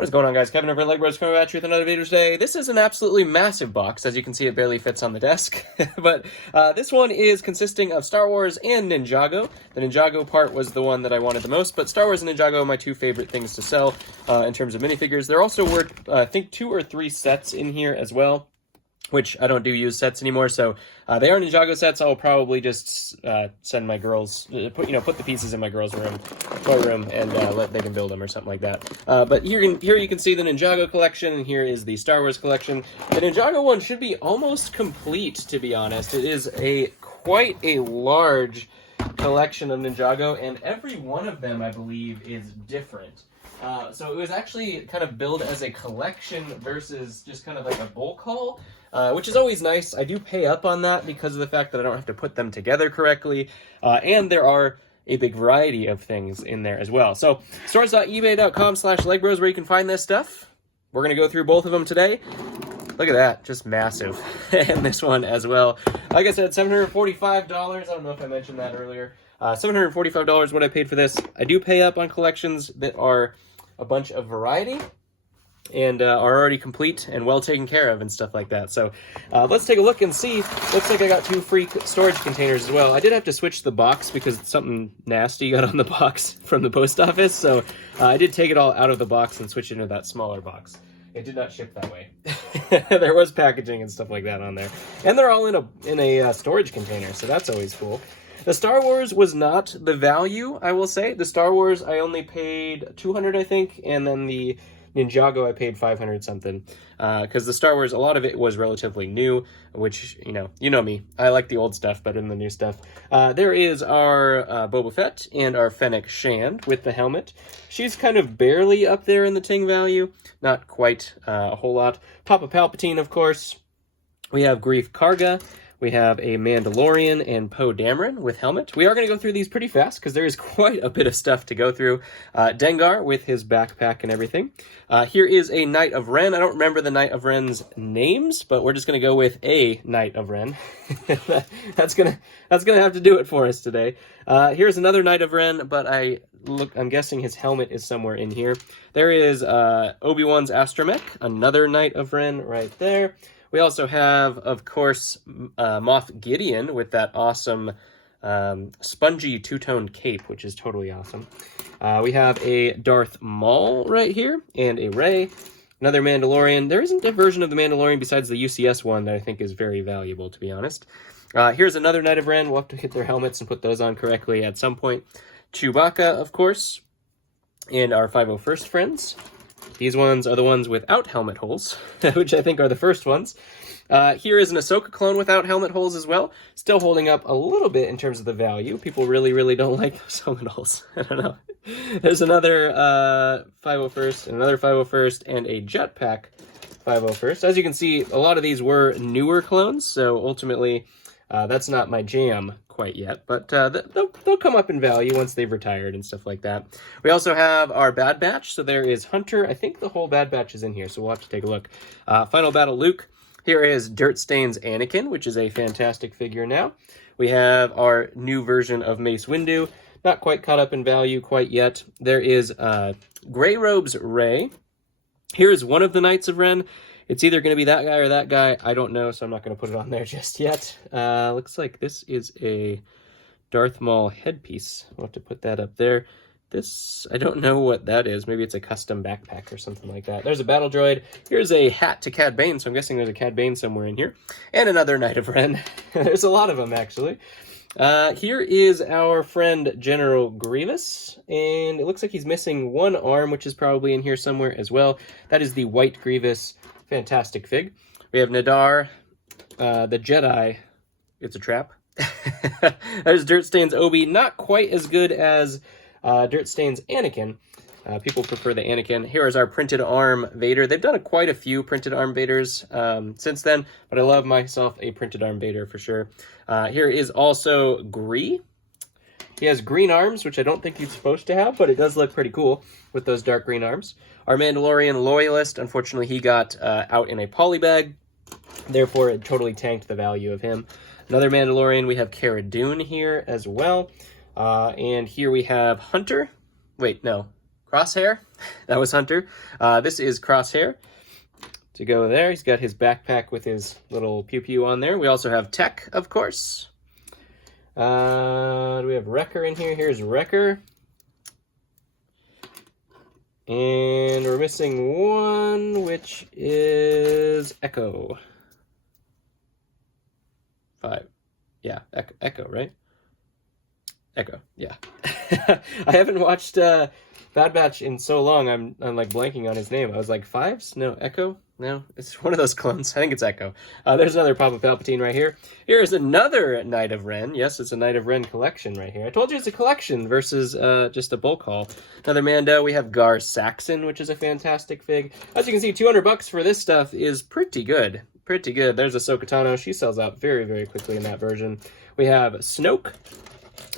What is going on, guys? Kevin over at Legbros coming at you with another video today. This is an absolutely massive box. As you can see, it barely fits on the desk. But this one is consisting of Star Wars and Ninjago. The Ninjago part was the one that I wanted the most, but Star Wars and Ninjago are my two favorite things to sell in terms of minifigures. There also were, I think, 2 or 3 sets in here as well, which I don't do used sets anymore, so they are Ninjago sets. I'll probably just send my girls, put the pieces in my girls' toy room, and they can build them or something like that. But here you can see the Ninjago collection, and here is the Star Wars collection. The Ninjago one should be almost complete, to be honest. It is quite a large collection of Ninjago, and every one of them, I believe, is different. So it was actually kind of billed as a collection versus just kind of like a bulk haul, which is always nice. I do pay up on that because of the fact that I don't have to put them together correctly, and there are a big variety of things in there as well. So stores.ebay.com/legbros where you can find this stuff. We're going to go through both of them today. Look at that, just massive. And this one as well. Like I said, $745. I don't know if I mentioned that earlier. $745 what I paid for this. I do pay up on collections that are a bunch of variety and are already complete and well taken care of and stuff like that. So let's take a look and see. Looks like I got 2 free storage containers as well. I did have to switch the box because something nasty got on the box from the post office. So I did take it all out of the box and switch it into that smaller box. It did not ship that way. There was packaging and stuff like that on there. And they're all in a storage container, so that's always cool. The Star Wars was not the value, I will say. The Star Wars, I only paid $200, I think, and then the Ninjago, I paid $500 something. Because the Star Wars, a lot of it was relatively new, which, you know me. I like the old stuff better than the new stuff. There is our Boba Fett and our Fennec Shand with the helmet. She's kind of barely up there in the Ting value. Not quite a whole lot. Papa Palpatine, of course. We have Greef Karga. We have a Mandalorian and Poe Dameron with helmet. We are going to go through these pretty fast because there is quite a bit of stuff to go through. Dengar with his backpack and everything. Here is a Knight of Ren. I don't remember the Knight of Ren's names, but we're just going to go with a Knight of Ren. That's gonna have to do it for us today. Here's another Knight of Ren, but I'm guessing his helmet is somewhere in here. There is Obi-Wan's Astromech, another Knight of Ren right there. We also have, of course, Moff Gideon with that awesome spongy 2-tone cape, which is totally awesome. We have a Darth Maul right here, and a Rey. Another Mandalorian. There isn't a version of the Mandalorian besides the UCS one that I think is very valuable, to be honest. Here's another Knight of Ren. We'll have to hit their helmets and put those on correctly at some point. Chewbacca, of course, and our 501st friends. These ones are the ones without helmet holes, which I think are the first ones. Here is an Ahsoka clone without helmet holes as well. Still holding up a little bit in terms of the value. People really, really don't like those helmet holes. I don't know. There's another 501st, and another 501st, and a Jetpack 501st. As you can see, a lot of these were newer clones, so ultimately that's not my jam quite yet, but they'll come up in value once they've retired and stuff like that. We also have our Bad Batch, so there is Hunter. I think the whole Bad Batch is in here, so we'll have to take a look. Final Battle Luke. Here is Dirt Stains Anakin, which is a fantastic figure now. We have our new version of Mace Windu, not quite caught up in value quite yet. There is Grey Robes Rey. Here's one of the Knights of Ren. It's either going to be that guy or that guy. I don't know, so I'm not going to put it on there just yet. Looks like this is a Darth Maul headpiece. We'll have to put that up there. This, I don't know what that is. Maybe it's a custom backpack or something like that. There's a battle droid. Here's a hat to Cad Bane, so I'm guessing there's a Cad Bane somewhere in here. And another Knight of Ren. There's a lot of them, actually. Here is our friend General Grievous, and it looks like he's missing one arm, which is probably in here somewhere as well. That is the White Grievous. Fantastic fig. We have Nadar, the Jedi. It's a trap. There's Dirt Stains Obi. Not quite as good as Dirt Stains Anakin. People prefer the Anakin. Here is our printed arm Vader. They've done quite a few printed arm Vaders since then, but I love myself a printed arm Vader for sure. Here is also Gree. He has green arms, which I don't think he's supposed to have, but it does look pretty cool with those dark green arms. Our Mandalorian Loyalist, unfortunately, he got out in a poly bag. Therefore, it totally tanked the value of him. Another Mandalorian, we have Cara Dune here as well. And here we have Hunter. Wait, no. Crosshair. That was Hunter. This is Crosshair. To go there, he's got his backpack with his little pew-pew on there. We also have Tech, of course. Do we have Wrecker in here? Here's Wrecker. And we're missing one, which is Echo. 5. Yeah, Echo, right? Echo, yeah. I haven't watched Bad Batch in so long, I'm like blanking on his name. I was like, Fives? No, Echo? No, it's one of those clones. I think it's Echo. There's another Papa Palpatine right here. Here is another Knight of Ren. Yes, it's a Knight of Ren collection right here. I told you it's a collection versus just a bulk haul. Another Mando. We have Gar Saxon, which is a fantastic fig. As you can see, $200 for this stuff is pretty good. Pretty good. There's Ahsoka Tano. She sells out very, very quickly in that version. We have Snoke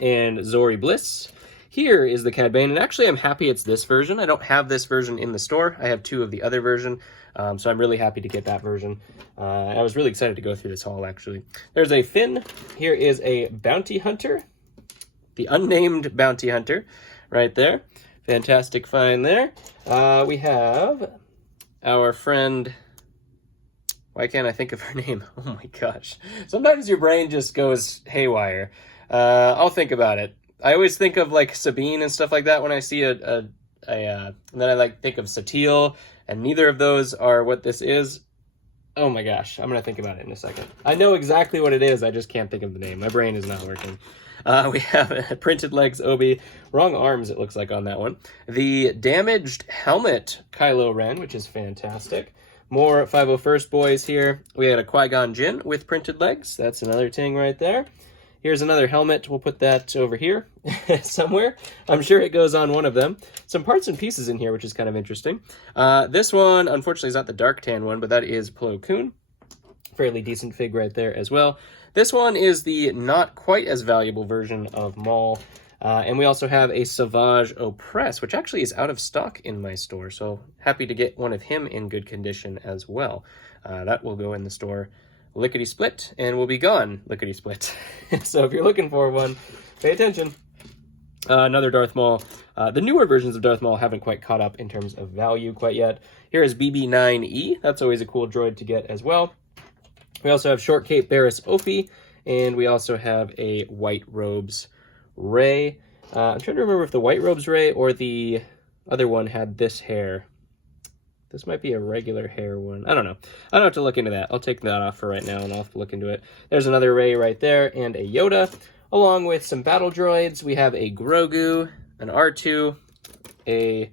and Zori Bliss. Here is the Cad Bane, and actually I'm happy it's this version. I don't have this version in the store. I have 2 of the other version, so I'm really happy to get that version. I was really excited to go through this haul, actually. There's a Finn. Here is a Bounty Hunter, the unnamed Bounty Hunter, right there. Fantastic find there. We have our friend... Why can't I think of her name? Oh my gosh. Sometimes your brain just goes haywire. I'll think about it. I always think of like Sabine and stuff like that when I see and then I like think of Satele, and neither of those are what this is. Oh my gosh, I'm gonna think about it in a second. I know exactly what it is, I just can't think of the name. My brain is not working. We have a Printed Legs Obi, wrong arms it looks like on that one. The Damaged Helmet Kylo Ren, which is fantastic. More 501st boys here. We had a Qui-Gon Jinn with printed legs. That's another ting right there. Here's another helmet. We'll put that over here somewhere. I'm sure it goes on one of them. Some parts and pieces in here, which is kind of interesting. This one, unfortunately, is not the dark tan one, but that is Plo Koon. Fairly decent fig right there as well. This one is the not quite as valuable version of Maul. And we also have a Savage Opress, which actually is out of stock in my store. So happy to get one of him in good condition as well. That will go in the store lickety-split and will be gone lickety-split. So if you're looking for one, pay attention. Another Darth Maul. The newer versions of Darth Maul haven't quite caught up in terms of value quite yet. Here is BB-9E. That's always a cool droid to get as well. We also have Short Cape Barriss Ophi, and we also have a White Robes Rey. I'm trying to remember if the White Robes Rey or the other one had this hair. This might be a regular hair one. I don't know. I don't have to look into that. I'll take that off for right now, and I'll have to look into it. There's another Rey right there, and a Yoda. Along with some battle droids, we have a Grogu, an R2, a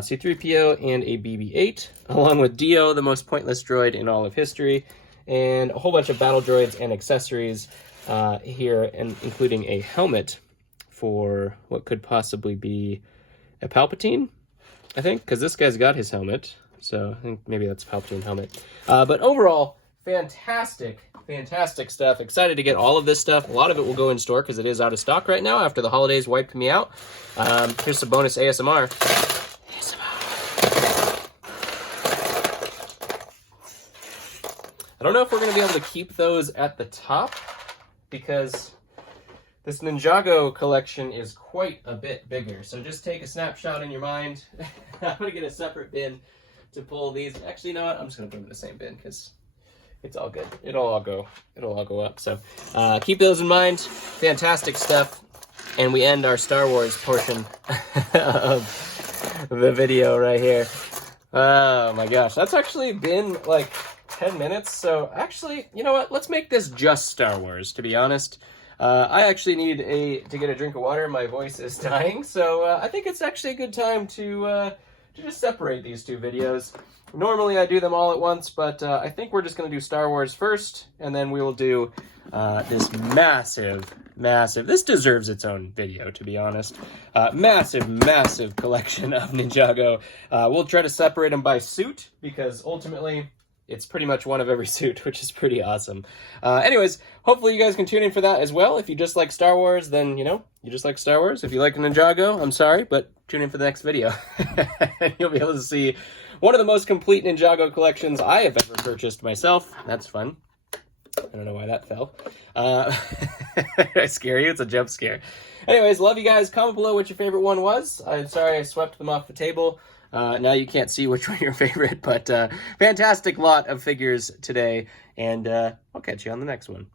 C-3PO, and a BB-8, along with Dio, the most pointless droid in all of history, and a whole bunch of battle droids and accessories here, and including a helmet for what could possibly be a Palpatine, I think, because this guy's got his helmet, so I think maybe that's a Palpatine helmet. But overall, fantastic stuff. Excited to get all of this stuff. A lot of it will go in store because it is out of stock right now after the holidays wiped me out. Here's some bonus ASMR. I don't know if we're going to be able to keep those at the top because this Ninjago collection is quite a bit bigger. So just take a snapshot in your mind. I'm going to get a separate bin to pull these. Actually, you know what? I'm just going to put them in the same bin because it's all good. It'll all go up. So keep those in mind. Fantastic stuff. And we end our Star Wars portion of the video right here. Oh my gosh. That's actually been like 10 minutes. So actually, you know what? Let's make this just Star Wars, to be honest. I actually need to get a drink of water. My voice is dying. So I think it's actually a good time to just separate these two videos. Normally I do them all at once, but I think we're just going to do Star Wars first, and then we will do this massive, this deserves its own video, to be honest. Massive collection of Ninjago. We'll try to separate them by suit, because ultimately it's pretty much one of every suit, which is pretty awesome. Anyways, hopefully you guys can tune in for that as well. If you just like Star Wars, then, you know, you just like Star Wars. If you like Ninjago, I'm sorry, but tune in for the next video. And you'll be able to see one of the most complete Ninjago collections I have ever purchased myself. That's fun. I don't know why that fell. Did I scare you? It's a jump scare. Anyways, love you guys. Comment below what your favorite one was. I'm sorry I swept them off the table. Now you can't see which one your favorite, but fantastic lot of figures today, and I'll catch you on the next one.